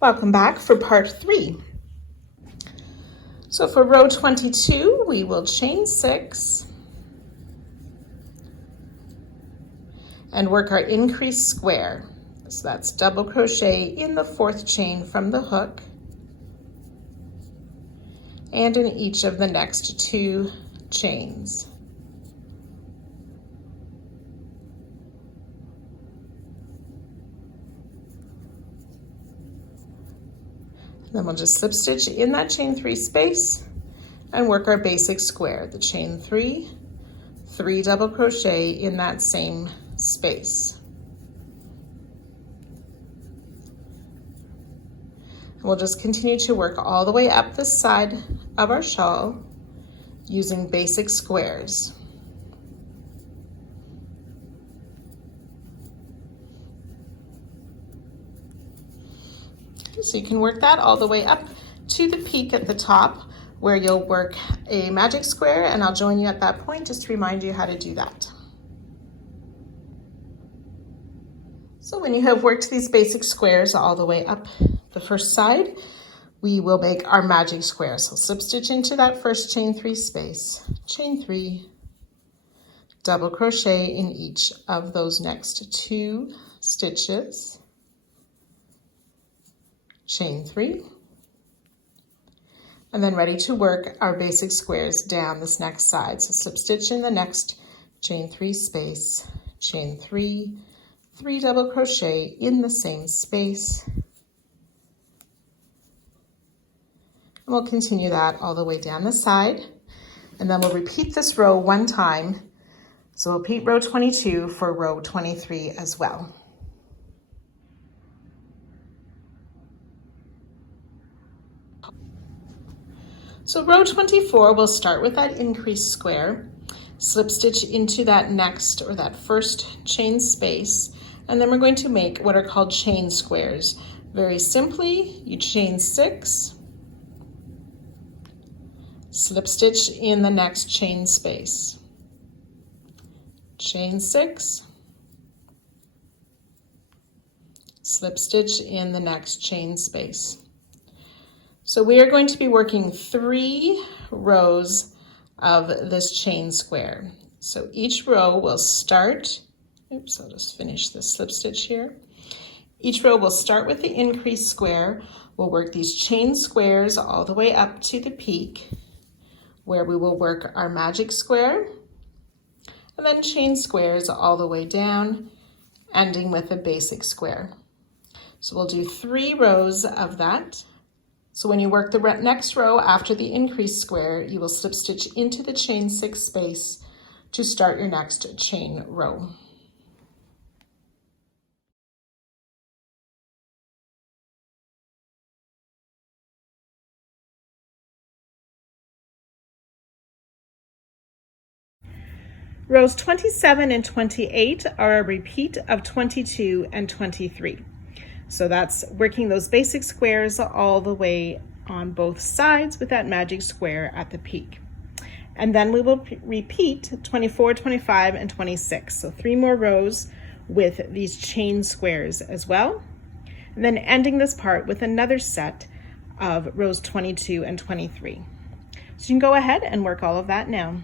Welcome back for part 3. So for row 22, we will chain 6 and work our increased square. So that's double crochet in the 4th chain from the hook and in each of the next 2 chains. Then we'll just slip stitch in that chain 3 space and work our basic square, the chain 3, 3 double crochet in that same space. And we'll just continue to work all the way up this side of our shawl using basic squares. So you can work that all the way up to the peak at the top where you'll work a magic square, and I'll join you at that point just to remind you how to do that. So when you have worked these basic squares all the way up the first side, we will make our magic square. So slip stitch into that first chain 3 space, chain 3, double crochet in each of those next 2 stitches, chain 3, and then ready to work our basic squares down this next side. So slip stitch in the next chain 3 space, chain 3, 3 double crochet in the same space, and we'll continue that all the way down the side, and then we'll repeat this row 1 time. So we'll repeat row 22 for row 23 as well. So row 24, we'll start with that increased square, slip stitch into that next or that first chain space, and then we're going to make what are called chain squares. Very simply, you chain 6, slip stitch in the next chain space, chain 6, slip stitch in the next chain space. So we are going to be working 3 rows of this chain square. So each row will start, oops, I'll just finish this slip stitch here. Each row will start with the increased square. We'll work these chain squares all the way up to the peak where we will work our magic square, and then chain squares all the way down, ending with a basic square. So we'll do 3 rows of that. So when you work the next row after the increased square, you will slip stitch into the chain 6 space to start your next chain row. Rows 27 and 28 are a repeat of 22 and 23. So that's working those basic squares all the way on both sides with that magic square at the peak. And then we will repeat 24, 25, and 26. So 3 more rows with these chain squares as well. And then ending this part with another set of rows 22 and 23. So you can go ahead and work all of that now.